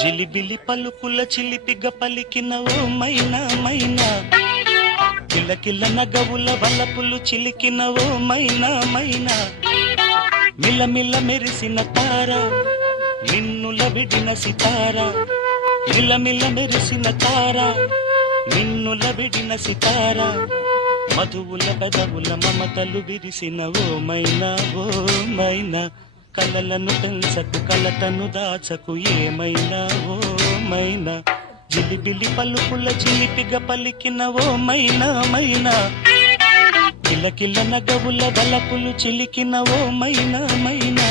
జిలిబిలి పలుకుల చిలిపిగ పలికిన ఓ మైనా మైనా, కిలకిల నగవుల వలపులు చిలికిన ఓ మైనా మైనా, మిలమిల మెరిసిన తార నిన్నుల విడిన సితార, మిలమిల మెరిసిన తార నిన్నుల విడిన సితార, మధువుల పెదవుల మమతలు విరిసిన ఓ మైనా ఓ మైనా, కలలను పెంచకు కలతను దాచకు ఏమైనా ఓ మైనా, జిలిబిలి పలుకుల చిలిపిగ పలికిన ఓ మైనా మైనా, కిలకిల నగవుల వలపులు చిలికిన ఓ మైనా మైనా.